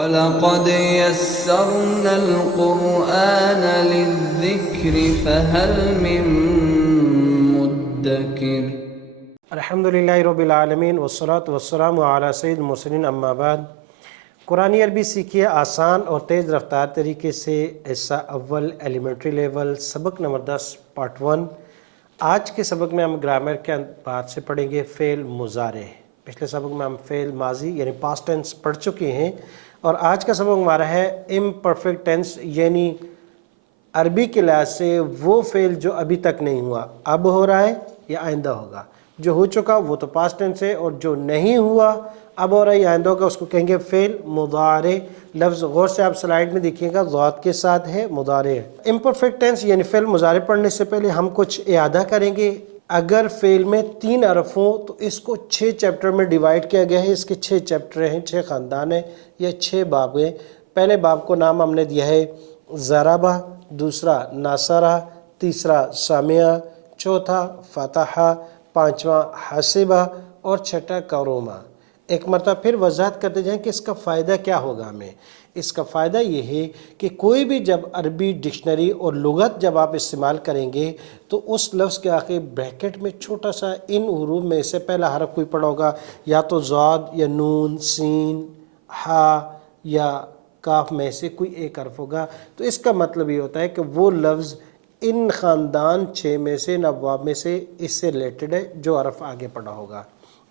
وَلَقَدْ يَسَّرْنَا الْقُرْآنَ لِلذِّكْرِ فَهَلْ مِن مُّدَّكِرٍ۔ الحمدللہ رب العالمین والصلاة والسلام علی سید المرسلین، اما بعد۔ قرآن عربی سیکھیے آسان اور تیز رفتار طریقے سے، حصہ اول، ایلیمنٹری لیول، سبق نمبر 10 پارٹ 1۔ آج کے سبق میں ہم گرامر کے بعد سے پڑھیں گے فعل مضارع۔ پچھلے سبق میں ہم فعل ماضی یعنی پاسٹ ٹینس پڑھ چکے ہیں، اور آج کا سبق ہمارا ہے امپرفیکٹ ٹینس، یعنی عربی کے لحاظ سے وہ فعل جو ابھی تک نہیں ہوا، اب ہو رہا ہے یا آئندہ ہوگا۔ جو ہو چکا وہ تو پاسٹ ٹینس ہے، اور جو نہیں ہوا اب ہو رہا ہے یا آئندہ ہوگا اس کو کہیں گے فعل مضارع۔ لفظ غور سے آپ سلائیڈ میں دیکھیے گا، ضاد کے ساتھ ہے، مضارع ہے۔ امپرفیکٹ ٹینس یعنی فعل مضارع پڑھنے سے پہلے ہم کچھ اعادہ کریں گے۔ اگر فعل میں 3 حرف ہوں تو اس کو 6 چیپٹر میں ڈیوائیڈ کیا گیا ہے۔ اس کے 6 چیپٹر ہیں، 6 خاندان ہیں یا 6 باب ہیں۔ پہلے باب کو نام ہم نے دیا ہے ضربہ، دوسرا ناصرہ، تیسرا سامعہ، چوتھا فتحہ، پانچواں حسبہ اور چھٹا کرومہ۔ ایک مرتبہ پھر وضاحت کرتے جائیں کہ اس کا فائدہ کیا ہوگا ہمیں۔ اس کا فائدہ یہ ہے کہ کوئی بھی جب عربی ڈکشنری اور لغت جب آپ استعمال کریں گے تو اس لفظ کے آخر بریکٹ میں چھوٹا سا ان حروف میں سے پہلا حرف کوئی پڑا ہوگا، یا تو ضاد یا نون، سین، ہا یا کاف میں سے کوئی ایک حرف ہوگا، تو اس کا مطلب یہ ہوتا ہے کہ وہ لفظ ان خاندان 6 میں سے، ان ابواب میں سے اس سے ریلیٹڈ ہے جو حرف آگے پڑا ہوگا۔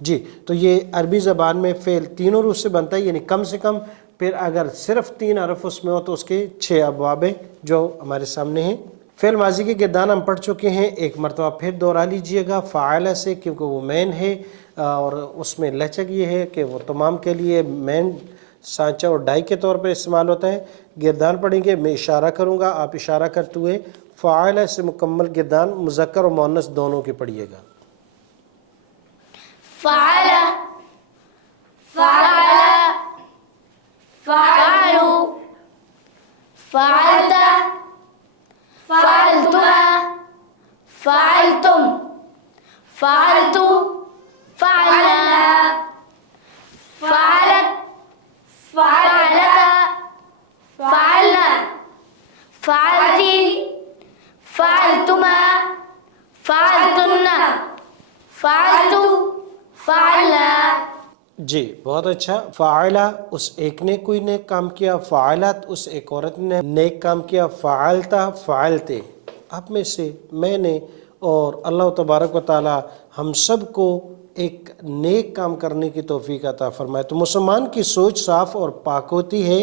جی، تو یہ عربی زبان میں فعل 3 حروف سے بنتا ہے، یعنی کم سے کم۔ پھر اگر صرف 3 حرف اس میں ہو تو اس کے 6 ابواب ہیں جو ہمارے سامنے ہیں۔ فعل ماضی کے گردان ہم پڑھ چکے ہیں، ایک مرتبہ پھر دہرا لیجئے گا فاعلہ سے، کیونکہ وہ مین ہے، اور اس میں لچک یہ ہے کہ وہ تمام کے لیے مین سانچہ اور ڈائی کے طور پر استعمال ہوتا ہے۔ گردان پڑھیں گے، میں اشارہ کروں گا، آپ اشارہ کرتے ہوئے فاعلہ سے مکمل گردان مذکر اور مؤنث دونوں کے پڑھیے گا۔ فعل، فعل، فعلوا، فعلت، فعلتما، فعلتم، فعلت، فعلنا، فعلت، فعلت، فعلنا، فعلتی، فعلتما، فعلتن، فعلت، فعلنا۔ جی بہت اچھا۔ فاعلہ اس ایک نے کوئی نیک کام کیا، فاعلت اس ایک عورت نے نیک کام کیا، فعلتا فعلتے آپ میں سے، میں نے، اور اللہ تبارک و تعالی ہم سب کو ایک نیک کام کرنے کی توفیق عطا فرمائے۔ تو مسلمان کی سوچ صاف اور پاک ہوتی ہے،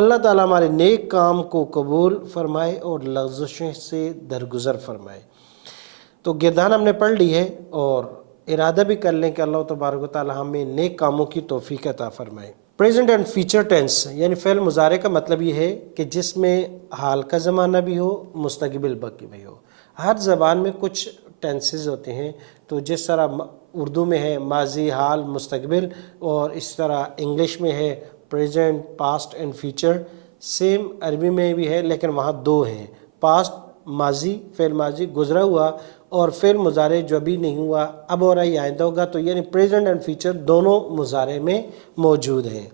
اللہ تعالی ہمارے نیک کام کو قبول فرمائے اور لغزشوں سے درگزر فرمائے۔ تو گردان ہم نے پڑھ لی ہے، اور ارادہ بھی کر لیں کہ اللہ تبارک و تعالی ہمیں نیک کاموں کی توفیق عطا فرمائے۔ پریزنٹ اینڈ فیوچر ٹینس یعنی فعل مضارع کا مطلب یہ ہے کہ جس میں حال کا زمانہ بھی ہو، مستقبل بھی ہو۔ ہر زبان میں کچھ ٹینسز ہوتے ہیں، تو جس طرح اردو میں ہے ماضی، حال، مستقبل، اور اس طرح انگلش میں ہے present, past and future, same عربی میں بھی ہے، لیکن وہاں 2 ہیں، پاسٹ ماضی، فعل ماضی گزرا ہوا، اور فعل مضارع جو ابھی نہیں ہوا، اب ہو رہا ہے یا آئندہ ہوگا، تو یعنی پریزنٹ اینڈ فیوچر دونوں مضارع میں موجود ہیں۔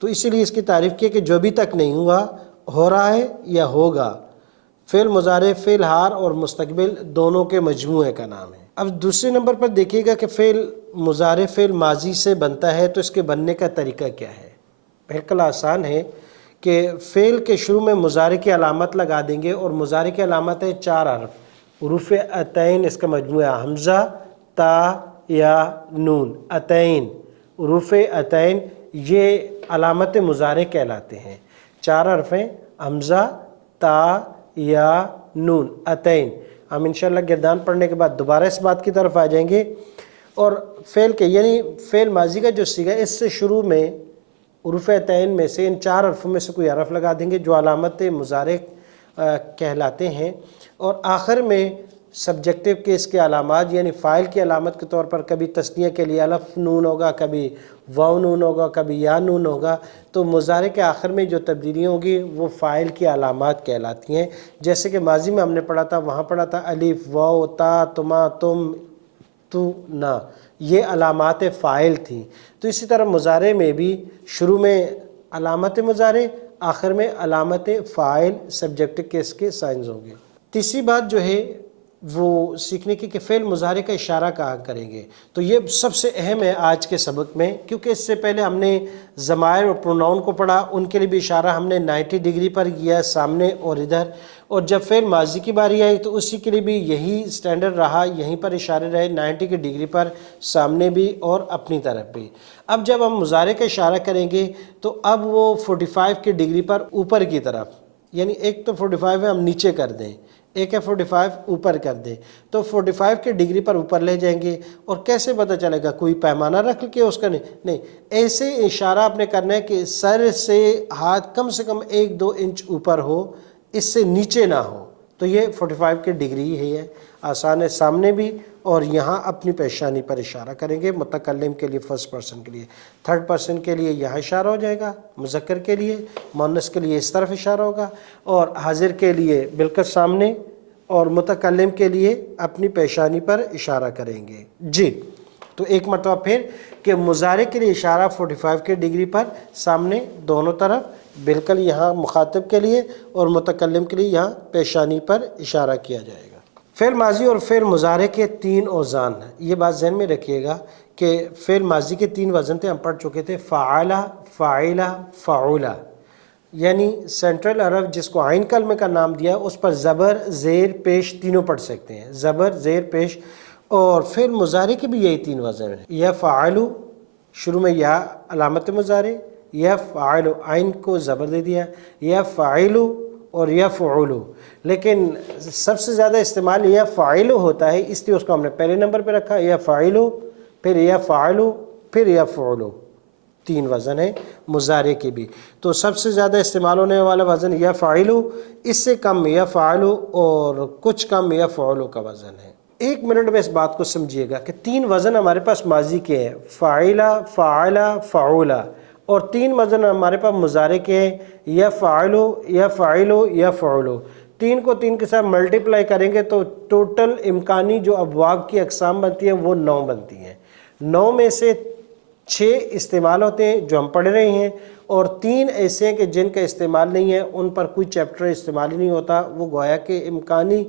تو اسی لیے اس کی تعریف کی کہ جو ابھی تک نہیں ہوا، ہو رہا ہے یا ہوگا۔ فعل مضارع فعل حال اور مستقبل دونوں کے مجموعے کا نام ہے۔ اب دوسرے نمبر پر دیکھیے گا کہ فعل مضارع فعل ماضی سے بنتا ہے، تو اس کے بننے کا طریقہ کیا ہے؟ بالکل آسان ہے کہ فعل کے شروع میں مضارع کی علامت لگا دیں گے، اور مضارع کی علامت ہے 4 حرف، حروف عطین اس کا مجموعہ، حمزہ، تا یا نون، عطین، حروف عطین یہ علامت مضارع کہلاتے ہیں۔ 4 حرف ہیں، حمزہ، تا یا نون، عطین۔ ہم انشاءاللہ گردان پڑھنے کے بعد دوبارہ اس بات کی طرف آ جائیں گے۔ اور فعل کے یعنی فعل ماضی کا جو صیغہ اس سے شروع میں حروف عطین میں سے ان 4 حرفوں میں سے کوئی حرف لگا دیں گے جو علامت مضارع کہلاتے ہیں، اور آخر میں سبجیکٹیو کیس کے علامات یعنی فاعل کی علامت کے طور پر کبھی تثنیہ کے لیے الف نون ہوگا، کبھی واو نون ہوگا، کبھی یا نون ہوگا۔ تو مضارع کے آخر میں جو تبدیلیاں ہوں گی وہ فاعل کی علامات کہلاتی ہیں۔ جیسے کہ ماضی میں ہم نے پڑھا تھا، وہاں پڑھا تھا الف، واو، تا، تما، تم، تو، نا، یہ علامات فاعل تھیں۔ تو اسی طرح مضارع میں بھی شروع میں علامت مضارع، آخر میں علامت فاعل سبجیکٹ کیس کے سائنز ہوں گے۔ تیسری بات جو ہے وہ سیکھنے کی کہ فعل مضارع کا اشارہ کہاں کریں گے، تو یہ سب سے اہم ہے آج کے سبق میں، کیونکہ اس سے پہلے ہم نے ضمائر اور پروناؤن کو پڑھا، ان کے لیے بھی اشارہ ہم نے 90 ڈگری پر کیا سامنے اور ادھر، اور جب فعل ماضی کی باری آئی تو اسی کے لیے بھی یہی سٹینڈرڈ رہا، یہیں پر اشارے رہے 90 کی ڈگری پر، سامنے بھی اور اپنی طرف بھی۔ اب جب ہم مضارع کا اشارہ کریں گے تو اب وہ 45 کی ڈگری پر اوپر کی طرف، یعنی ایک تو 45 ہے ہم نیچے کر دیں، ایک ہے 45 اوپر کر دیں، تو 45 کی ڈگری پر اوپر لے جائیں گے۔ اور کیسے پتہ چلے گا؟ کوئی پیمانہ رکھ کے اس کا نہیں، ایسے اشارہ آپ نے کرنا ہے کہ سر سے ہاتھ کم سے کم 1-2 انچ اوپر ہو، اس سے نیچے نہ ہو، تو یہ 45 کی ڈگری ہی ہے۔ آسان ہے، سامنے بھی اور یہاں اپنی پیشانی پر اشارہ کریں گے، متکلم کے لیے فرسٹ پرسن کے لیے، تھرڈ پرسن کے لیے یہاں اشارہ ہو جائے گا، مذکر کے لیے، مؤنث کے لیے اس طرف اشارہ ہوگا، اور حاضر کے لیے بالکل سامنے، اور متکلم کے لیے اپنی پیشانی پر اشارہ کریں گے۔ جی، تو ایک مرتبہ پھر کہ مضارع کے لیے اشارہ 45 کی ڈگری پر سامنے دونوں طرف، بالکل یہاں مخاطب کے لیے اور متکلم کے لیے یہاں پیشانی پر اشارہ کیا جائے گا۔ فعل ماضی اور فعل مضارع کے 3 اوزان ہیں، یہ بات ذہن میں رکھیے گا کہ فعل ماضی کے 3 وزن تھے، ہم پڑھ چکے تھے، فعل، فاعل، فعول، یعنی سینٹرل حرف جس کو عین کلمے کا نام دیا اس پر زبر، زیر، پیش تینوں پڑھ سکتے ہیں، زبر، زیر، پیش۔ اور فعل مضارع کے بھی یہی 3 وزن ہیں، یفعل، شروع میں یا علامت مضارع، یفعل، عین کو زبر دے دیا، یفعل اور یفعل، لیکن سب سے زیادہ استعمال یفعل ہوتا ہے، اس لیے اس کو ہم نے پہلے نمبر پہ رکھا، یفعل، پھر یفعل، پھر یفعل، 3 وزن ہیں مضارع کے بھی۔ تو سب سے زیادہ استعمال ہونے والا وزن یفعل، اس سے کم یفعل اور کچھ کم یفعل کا وزن ہے۔ 1 منٹ میں اس بات کو سمجھیے گا کہ 3 وزن ہمارے پاس ماضی کے ہیں، فاعل، فعل، فعول، اور 3 وزن ہمارے پاس مضارع کے ہیں، یفعل، یفعل، یفعل۔ 3 کو 3 کے ساتھ ملٹیپلائی کریں گے تو ٹوٹل امکانی جو ابواب کی اقسام بنتی ہیں وہ 9 بنتی ہیں۔ 9 میں سے 6 استعمال ہوتے ہیں جو ہم پڑھ رہے ہیں، اور 3 ایسے ہیں کہ جن کا استعمال نہیں ہے، ان پر کوئی چیپٹر استعمال ہی نہیں ہوتا، وہ گویا کہ امکانی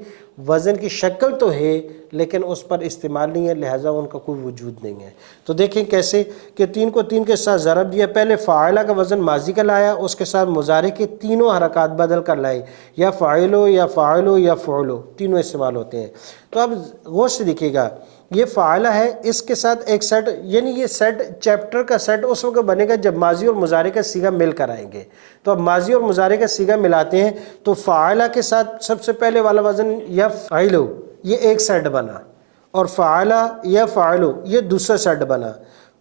وزن کی شکل تو ہے لیکن اس پر استعمال نہیں ہے، لہٰذا ان کا کوئی وجود نہیں ہے۔ تو دیکھیں کیسے کہ 3 کو 3 کے ساتھ ضرب دیا، پہلے فاعلہ کا وزن ماضی کا لایا، اس کے ساتھ مضارع کے تینوں حرکات بدل کر لائے، یا فاعلو، یا فاعلو، یا فعلو، تینوں استعمال ہوتے ہیں۔ تو اب غور سے دیکھیے گا، یہ فاعلہ ہے، اس کے ساتھ ایک سیٹ، یعنی یہ سیٹ چیپٹر کا سیٹ اس وقت بنے گا جب ماضی اور مضارع کا صیغہ مل کر آئیں گے۔ تو اب ماضی اور مضارع کا صیغہ ملاتے ہیں تو فاعلہ کے ساتھ سب سے پہلے والا وزن یفعلو، یہ ایک سیٹ بنا، اور فعلہ یفعلو یہ دوسرا سیٹ بنا،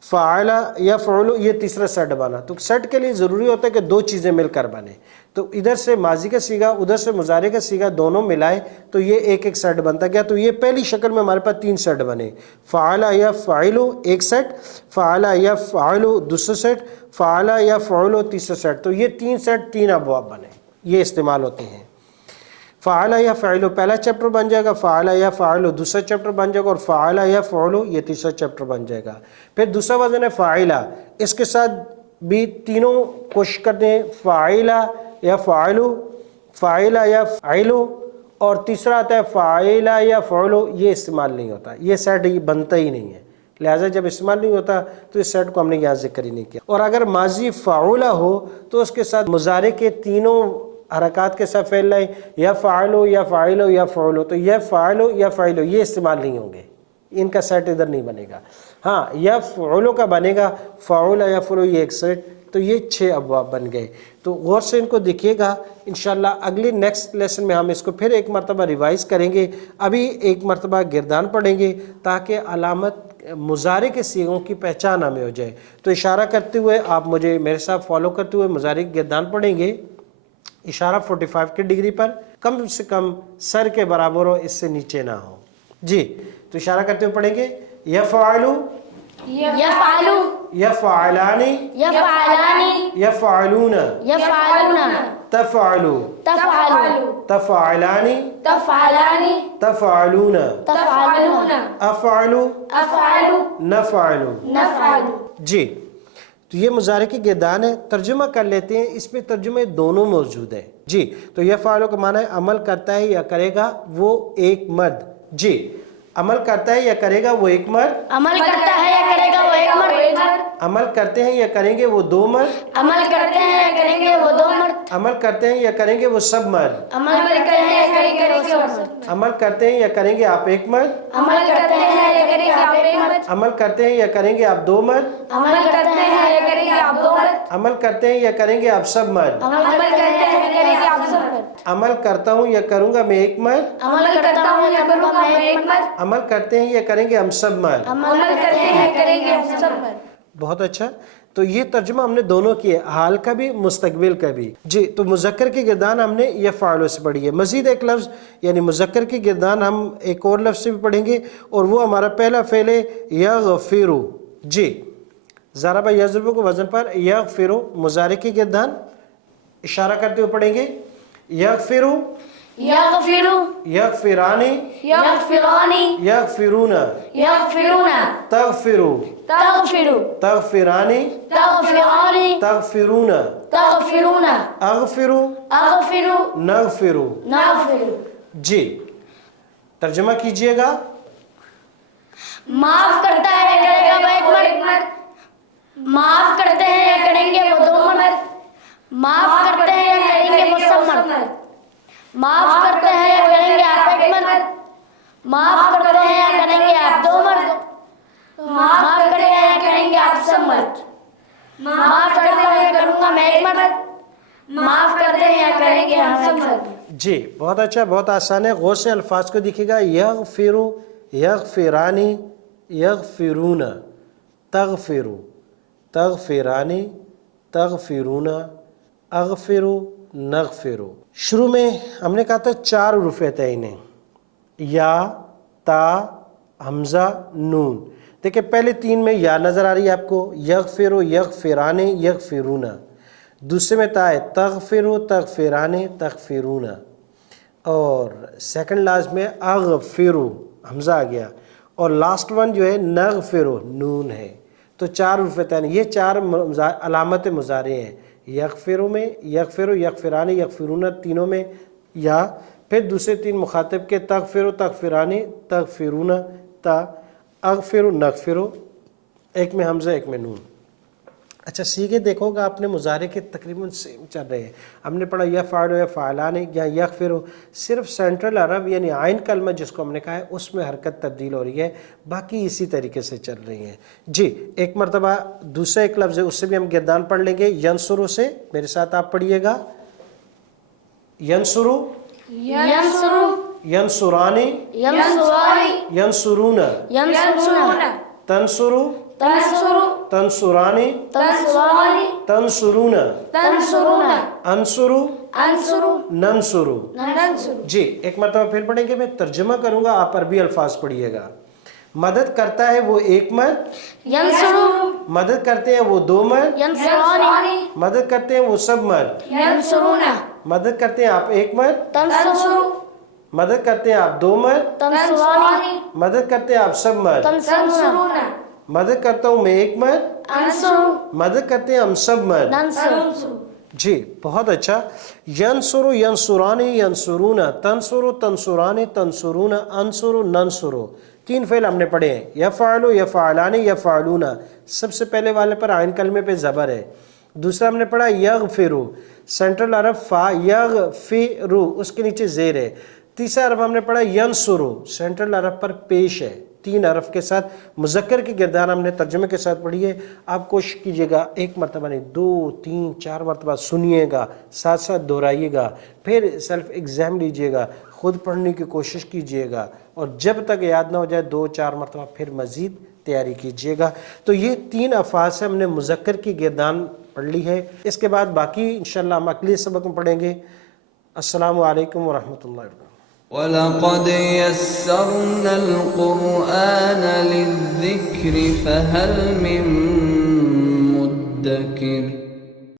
فعلہ یفعلو یہ تیسرا سیٹ بنا۔ تو سیٹ کے لیے ضروری ہوتا ہے کہ 2 چیزیں مل کر بنے، تو ادھر سے ماضی کا صیغہ ادھر سے مضارع کا صیغہ دونوں ملائے تو یہ ایک سیٹ بنتا گیا۔ تو یہ پہلی شکل میں ہمارے پاس 3 سیٹ بنے، فعلہ یفعلو ایک سیٹ، فعلہ یفعلو دوسرا سیٹ، فعلہ یفعلو تیسرا سیٹ۔ تو یہ 3 سیٹ 3 ابواب بنے، یہ استعمال ہوتے ہیں۔ فعلہ یفعلو پہلا چیپٹر بن جائے گا، فعلہ یفعلو دوسرا چیپٹر بن جائے گا، اور فعلہ یفعلو یہ تیسرا چیپٹر بن جائے گا۔ پھر دوسرا وزن ہے فاعلہ، اس کے ساتھ بھی تینوں کوشش کرتے ہیں، فاعلہ یفعلو، فاعلہ یفعلو، اور تیسرا آتا ہے فاعلہ یفعلو، یہ استعمال نہیں ہوتا، یہ سیٹ بنتا ہی نہیں ہے، لہٰذا جب استعمال نہیں ہوتا تو اس سیٹ کو ہم نے یہاں ذکر ہی نہیں کیا۔ اور اگر ماضی فعولہ ہو تو اس کے ساتھ مضارع کے تینوں حرکات کے ساتھ فعل لائیں، یفعلو، یفعلو، یفعلو، تو یفعلو، یفعلو یہ استعمال نہیں ہوں گے، ان کا سیٹ ادھر نہیں بنے گا۔ ہاں یفعلو کا بنے گا، فعول یفعلو یہ ایک سیٹ، تو یہ 6 ابواب بن گئے۔ تو غور سے ان کو دیکھیے گا، انشاءاللہ اگلی نیکسٹ لیسن میں ہم اس کو پھر ایک مرتبہ ریوائز کریں گے، ابھی ایک مرتبہ گردان پڑھیں گے تاکہ علامت مضارع کے صیغوں کی پہچان ہمیں ہو جائے۔ تو اشارہ کرتے ہوئے آپ مجھے میرے ساتھ فالو کرتے ہوئے مضارع کی گردان پڑھیں گے، اشارہ 45 کی ڈگری پر، کم سے کم سر کے برابر ہو، اس سے نیچے نہ ہو۔ جی، تو اشارہ کرتے ہوئے پڑھیں گے، یفعلو، یفعلو، یفعلانی، یفعلانی، یفعلون، یفعلون، تفعلو، تفعلو، تفعلانی، تفعلانی، تفعلون، تفعلون، افعلو، افعلو، نفعلو۔ نفعلو۔ جی، تو یہ مضارع کی گردان ہے. ترجمہ کر لیتے ہیں. اس میں ترجمے دونوں موجود ہیں. جی تو یفعل کا معنی ہے عمل کرتا ہے یا کرے گا وہ ایک مرد. جی عمل کرتا ہے یا کرے گا وہ ایک مرد. عمل کرتا ہے یا کرے گا وہ ایک مرد. عمل کرتے ہیں یا کریں گے وہ دو مرد. عمل کرتے ہیں یا کریں گے وہ دو مرد. عمل کرتے ہیں یا کریں گے وہ سب مرد. عمل کرتے ہیں یا کریں گے وہ سب مرد. عمل کرتے ہیں یا کریں گے آپ ایک مرد. عمل کرتے ہیں یا کریں گے آپ ایک مرد. عمل کرتے ہیں یا کریں گے آپ دو مرد. عمل کرتے ہیں یا کریں گے آپ دو مرد. عمل کرتے ہیں یا کریں گے آپ سب مرد. عمل کرتے ہیں یا کریں گے آپ سب مرد. عمل کرتا ہوں یا کروں گا میں ایک مرد. عمل کرتا ہوں یا کروں گا میں ایک مرد. عمل کرتے ہیں یا کریں گے ہم سب مرد. عمل کرتے ہیں یا کریں گے ہم سب مرد. بہت اچھا. تو یہ ترجمہ ہم نے دونوں کیے، حال کا بھی مستقبل کا بھی. جی تو مذکر کی گردان ہم نے یفعل سے پڑھی ہے. مزید ایک لفظ یعنی مذکر کی گردان ہم ایک اور لفظ سے بھی پڑھیں گے اور وہ ہمارا پہلا فعل ہے یغفرو. جی ضرب یضرب کو وزن پر یغفرو مضارع کی گردان اشارہ کرتے ہوئے پڑھیں گے. یغفرو، یغفرو، یغفرانی، یغفرانی، یغفرون، یغفرون، تغفرو، تغفرو، تغفرانی، تغفرانی، تغفرون، تغفرون، اغفرو، اغفرو، نغفرو. نغفرو. جی ترجمہ کیجئے گا. معاف کرتا ہے یا کرے گا وہ ایک مرد. معاف کرتے ہیں یا کریں گے وہ دو مرد. معاف کرتے ہیں یا کریں گے وہ سب مرد. معاف کرتے ہیں یا کریں گے آپ ایک مرد. معاف کرتے ہیں یا کریں گے آپ دو مرد. معاف کرتے ہیں یا کریں گے آپ سب مرد. معاف کرتے ہیں یا کروں گا میں ایک مرد. معاف کرتے ہیں یا کریں گے ہم سب مرد. جی بہت اچھا، بہت آسان ہے. غور سے الفاظ کو دیکھیے گا. یغفرو، یغفرانی، یغفرون، تغفرو، تغفرانی، تغفرون، اغفرو، نغفرو. شروع میں ہم نے کہا تھا 4 حروف عین ہیں، یا، تا، حمزہ، نون. دیکھیں پہلے 3 میں یا نظر آ رہی ہے آپ کو، یغفرو، یغفرانے، یغفرون. دوسرے میں تا ہے، تغفرو، تغفرانے، تغفرون. اور سیکنڈ لاسٹ میں اغفرو حمزہ آ گیا. اور لاسٹ ون جو ہے نغفرو نون ہے. تو 4 حروف عین. یہ 4 علامت مضارع ہیں. یغفرو میں یغفرو، یغفرانے، یغفرون، تینوں میں یا، پھر دوسرے 3 مخاطب کے تغفرو، تغفرانے، تغفرون، تا، اغفرو، نغفرو. ایک میں حمزہ ایک میں نون. اچھا سیکھے دیکھو گا آپ نے مضارع کے تقریباً سیم چل رہے ہیں. ہم نے پڑھا یفعل، یفعلان یا یغفرو. صرف سینٹرل عرب یعنی عین کلمہ جس کو ہم نے کہا ہے اس میں حرکت تبدیل ہو رہی ہے، باقی اسی طریقے سے چل رہی ہیں. جی ایک مرتبہ دوسرا ایک لفظ ہے اس سے بھی ہم گردان پڑھ لیں گے. ینصرو سے میرے ساتھ آپ پڑھیے گا. ینصرو، ینصرو، ینصرانی، ینصرانی، ینصرون، ینصرون، تنصرو، تنصرو، تنصرانی، تنصرانی، تنصرون، تنصرون، انصرو، انصرو، ننصرو. ننصرو. جی ایک مرتبہ پھر پڑھیں گے. میں ترجمہ کروں گا، آپ عربی الفاظ پڑھیے گا. مدد کرتا ہے وہ ایک مرد. ینصرو، مدد کرتے ہیں وہ دو مرد. ینصرانی، مدد کرتے ہیں وہ سب مرد. ینصرون، مدد کرتے ہیں آپ ایک مرد. تنصرو، مدد کرتے ہیں آپ دو مرد. تنصرانی، مدد کرتے ہیں آپ سب مرد. تنصرون، مدد کرتا ہوں میں ایک مرد. انصرو، مدد کرتے ہیں ہم سب مرد. ننصرو. جی بہت اچھا. ینصرو، ینصرانی، ینصرون، تنصرو، تنصرانی، تنصرون، انصرو، ننصرو. 3 فعل ہم نے پڑھے ہیں. یفعلو، یفعلانی، یفعلون. سب سے پہلے والے پر عین کلمے پہ زبر ہے. دوسرا ہم نے پڑھا یغفرو، سینٹرل حرف فا، یغفرو اس کے نیچے زیر ہے. تیسرا حرف ہم نے پڑھا ینصرو، سینٹرل حرف پر پیش ہے. 3 حرف کے ساتھ مذکر کی گردان ہم نے ترجمے کے ساتھ پڑھی ہے. آپ کوشش کیجئے گا ایک مرتبہ نہیں 2 3 4 مرتبہ سنیے گا، ساتھ ساتھ دہرائیے گا، پھر سیلف ایگزام لیجئے گا، خود پڑھنے کی کوشش کیجئے گا، اور جب تک یاد نہ ہو جائے 2 4 مرتبہ پھر مزید تیاری کیجئے گا. تو یہ 3 الفاظ سے ہم نے مذکر کی گردان پڑھ لی ہے. اس کے بعد باقی انشاءاللہ ہم اگلے سبق میں پڑھیں گے. السلام علیکم ورحمۃ اللہ وبرکاتہ. وَلَقَدْ يَسَّرْنَا الْقُرْآنَ لِلذِّكْرِ فَهَلْ مِن مُّدَّكِرٍ